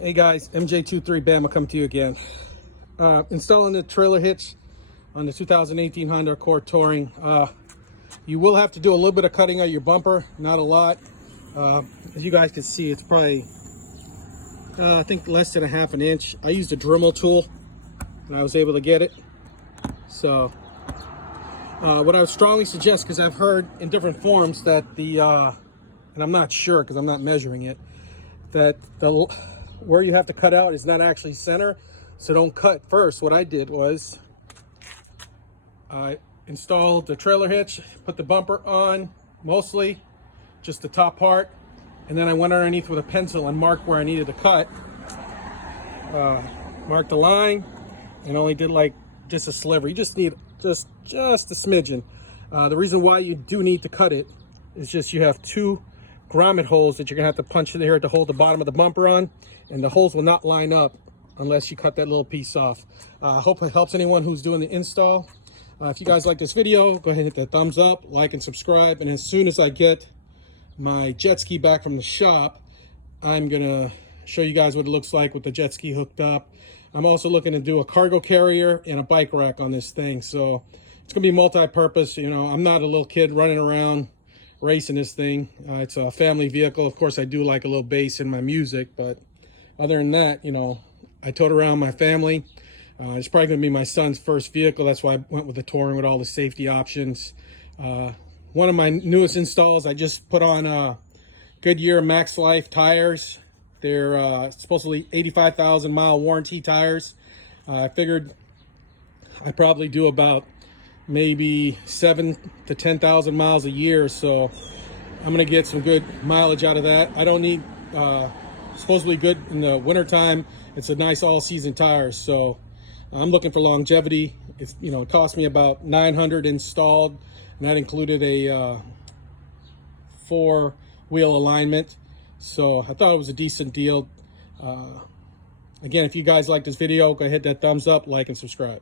Hey guys, MJ23 Bama coming to you again. Installing the trailer hitch on the 2018 Honda Accord Touring. You will have to do a little bit of cutting out your bumper, not a lot. As you guys can see, it's probably, I think less than a half an inch. I used a Dremel tool and I was able to get it. So what I would strongly suggest, because I've heard in different forums that the, and I'm not sure because I'm not measuring it, that where you have to cut out is not actually center, so don't cut first. What I did was I installed the trailer hitch, put the bumper on, mostly just the top part, and then I went underneath with a pencil and marked where I needed to cut. Marked the line and only did like just a sliver. You just need just a smidgen. The reason why you do need to cut it is just you have two grommet holes that you're gonna have to punch in here to hold the bottom of the bumper on, and the holes will not line up unless you cut that little piece off. I hope it helps anyone who's doing the install. If you guys like this video, go ahead and hit that thumbs up, like and subscribe, and as soon as I get my jet ski back from the shop, I'm gonna show you guys what it looks like with the jet ski hooked up. I'm also looking to do a cargo carrier and a bike rack on this thing, so it's gonna be multi-purpose. You know, I'm not a little kid running around racing this thing. It's a family vehicle. Of course, I do like a little bass in my music, but other than that, you know, I towed around my family. It's probably going to be my son's first vehicle. That's why I went with the Touring with all the safety options. One of my newest installs, I just put on Goodyear Max Life tires. They're supposedly 85,000 mile warranty tires. I figured I'd probably do about maybe 7,000 to 10,000 miles a year, so I'm gonna get some good mileage out of that. I don't need supposedly good in the winter time. It's a nice all-season tire, so I'm looking for longevity. It's, you know, it cost me about $900 installed, and that included a 4-wheel alignment, so I thought it was a decent deal. Again, if you guys like this video, go ahead, hit that thumbs up, like and subscribe.